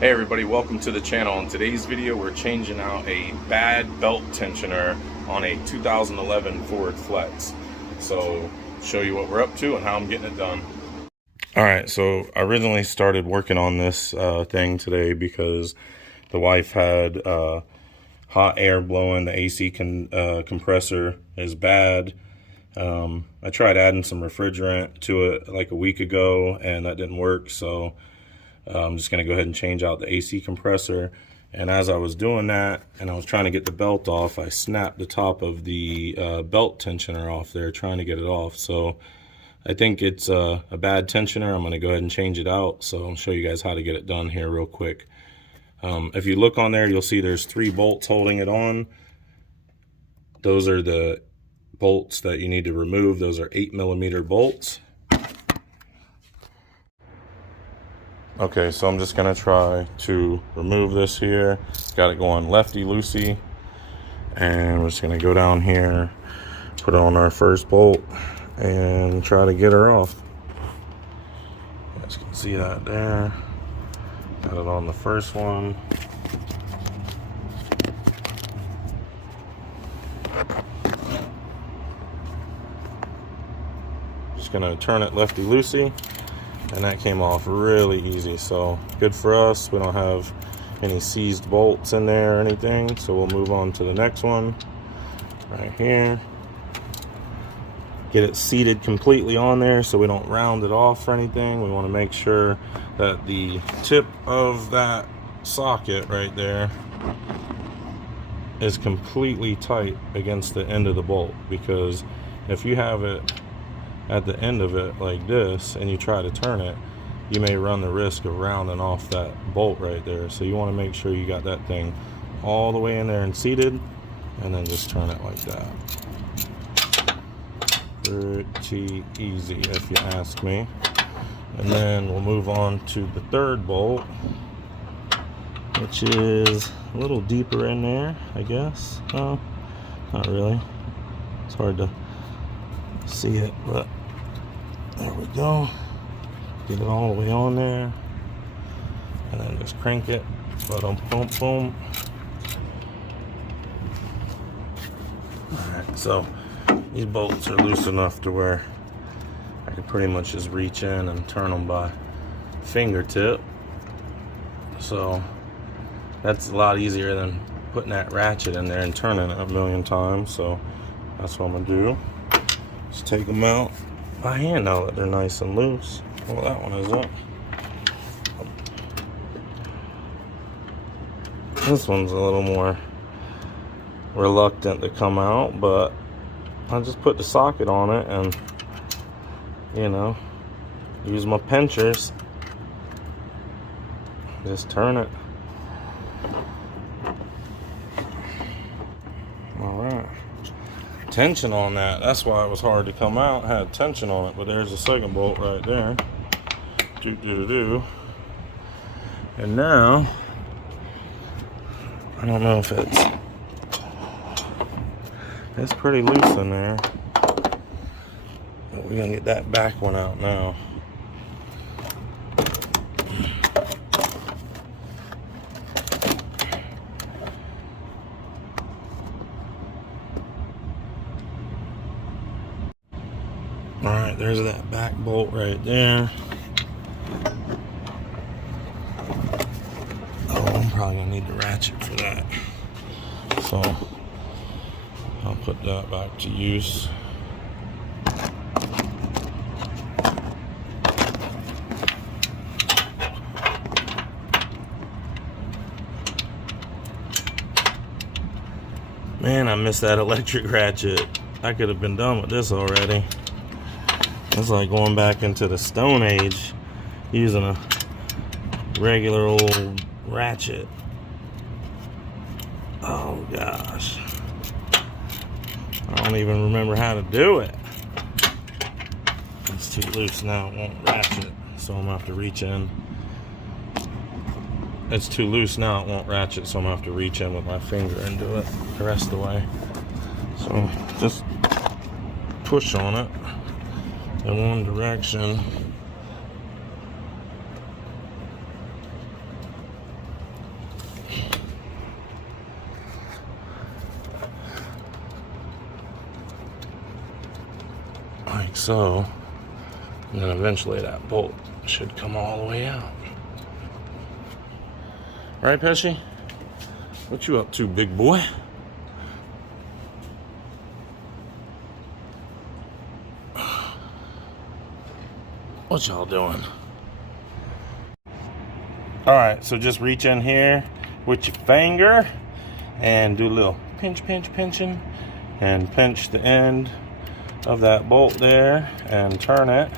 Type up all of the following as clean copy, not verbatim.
Hey everybody, welcome to the channel. In today's video we're changing out a bad belt tensioner on a 2011 Ford Flex. So show you what we're up to and how I'm getting it done. Alright, so I originally started working on this thing today because the wife had hot air blowing. The AC compressor is bad. I tried adding some refrigerant to it like a week ago and that didn't work, so I'm just going to go ahead and change out the AC compressor. And as I was doing that and I was trying to get the belt off, I snapped the top of the belt tensioner off there trying to get it off. So I think it's a bad tensioner. I'm going to go ahead and change it out. So I'll show you guys how to get it done here real quick. If you look on there, you'll see there's 3 bolts holding it on. Those are the bolts that you need to remove. Those are 8mm bolts. Okay, so I'm just gonna try to remove this here. Got it going lefty-loosey. And we're just gonna go down here, put on our first bolt, and try to get her off. You guys can see that there. Got it on the first one. Just gonna turn it lefty-loosey. And that came off really easy, so good for us. We don't have any seized bolts in there or anything, so we'll move on to the next one right here. Get it seated completely on there so we don't round it off or anything. We want to make sure that the tip of that socket right there is completely tight against the end of the bolt, because if you have it at the end of it like this and you try to turn it, you may run the risk of rounding off that bolt right there. So you want to make sure you got that thing all the way in there and seated, and then just turn it like that. Pretty easy if you ask me. And then we'll move on to the third bolt, which is a little deeper in there, I guess. Oh, not really. It's hard to see it, but there we go. Get it all the way on there, and then just crank it. Boom, boom, boom. Alright, so these bolts are loose enough to where I can pretty much just reach in and turn them by fingertip. So that's a lot easier than putting that ratchet in there and turning it a million times. So that's what I'm gonna do. Just take them out by hand now that they're nice and loose. Well, that one is up. This one's a little more reluctant to come out, but I just put the socket on it and, you know, use my pinchers. Just turn it. Alright. Tension on that's why it was hard to come out. It had tension on it, but there's the second bolt right there. And now I don't know if it's pretty loose in there, but we're gonna get that back one out now. Alright, there's that back bolt right there. Oh, I'm probably going to need the ratchet for that. So, I'll put that back to use. Man, I missed that electric ratchet. I could have been done with this already. It's like going back into the Stone Age using a regular old ratchet. Oh gosh. I don't even remember how to do it. It's too loose now, it won't ratchet. So I'm gonna have to reach in. It's too loose now, it won't ratchet, so I'm gonna have to reach in with my finger and do it the rest of the way. So just push on it in one direction so. And then eventually that bolt should come all the way out. Right, Pesci? What you up to, big boy? What y'all doing? Alright, so just reach in here with your finger and do a little pinching and pinch the end of that bolt there and turn it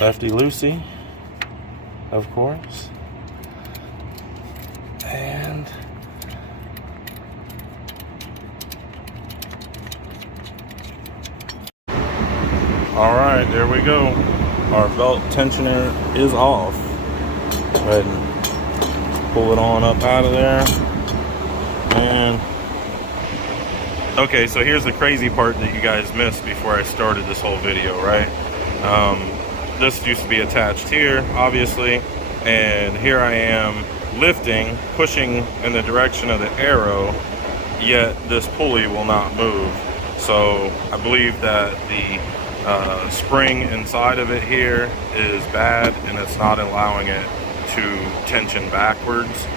lefty-loosey, of course. And alright, there we go. Our belt tensioner is off. Go ahead and pull it on up out of there. And okay, so here's the crazy part that you guys missed before I started this whole video, right? This used to be attached here, obviously, and here I am lifting, pushing in the direction of the arrow, yet this pulley will not move. So I believe that the spring inside of it here is bad, and it's not allowing it to tension backwards.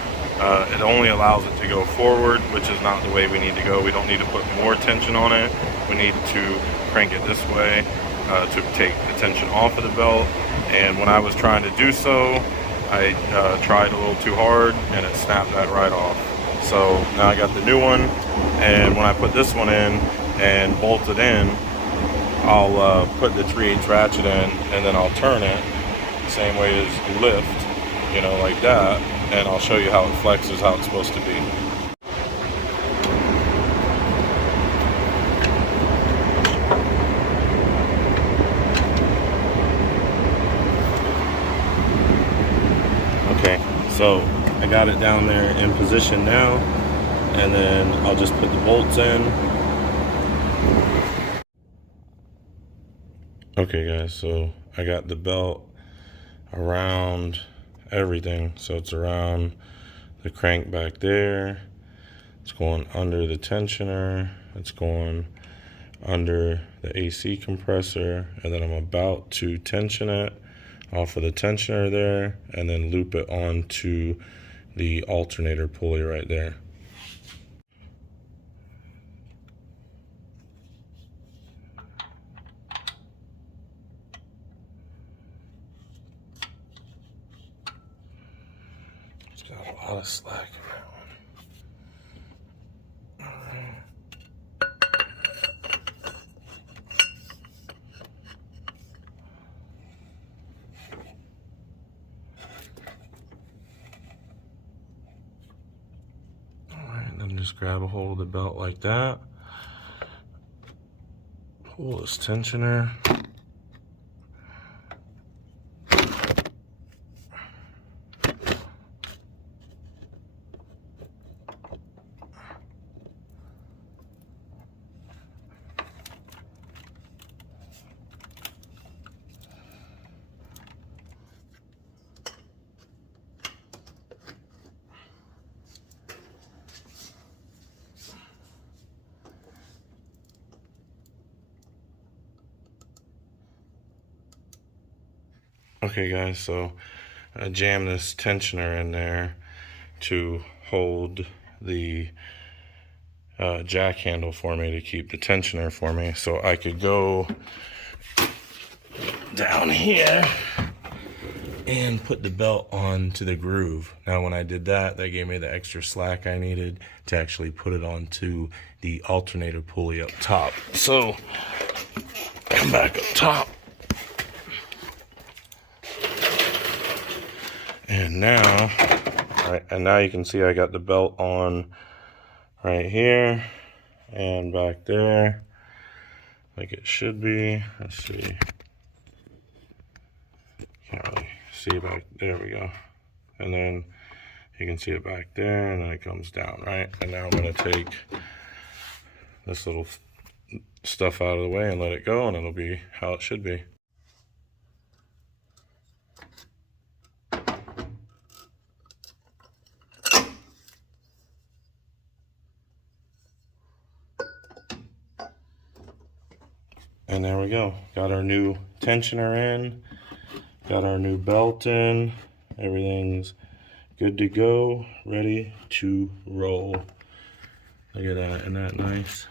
It only allows it to go forward, which is not the way we need to go. We don't need to put more tension on it. We need to crank it this way to take the tension off of the belt. And when I was trying to do so, I tried a little too hard and it snapped that right off. So now I got the new one, and when I put this one in and bolt it in, I'll put the 3/8 ratchet in, and then I'll turn it the same way as you lift, you know, like that, and I'll show you how it flexes, how it's supposed to be. Okay, so I got it down there in position now, and then I'll just put the bolts in. Okay guys, so I got the belt around everything. So it's around the crank back there, it's going under the tensioner, it's going under the AC compressor, and then I'm about to tension it off of the tensioner there and then loop it onto the alternator pulley right there. It's got a lot of slack in that one. Just grab a hold of the belt like that, pull this tensioner, okay guys, so I jam this tensioner in there to hold the jack handle for me, to keep the tensioner for me, so I could go down here and put the belt onto the groove. Now when I did that, that gave me the extra slack I needed to actually put it onto the alternator pulley up top. So come back up top. And now, now you can see I got the belt on right here and back there, like it should be. Let's see. Can't really see back. There we go. And then you can see it back there, and then it comes down, right? And now I'm going to take this little stuff out of the way and let it go, and it'll be how it should be. And there we go. Got our new tensioner in. Got our new belt in. Everything's good to go. Ready to roll. Look at that. Isn't that nice?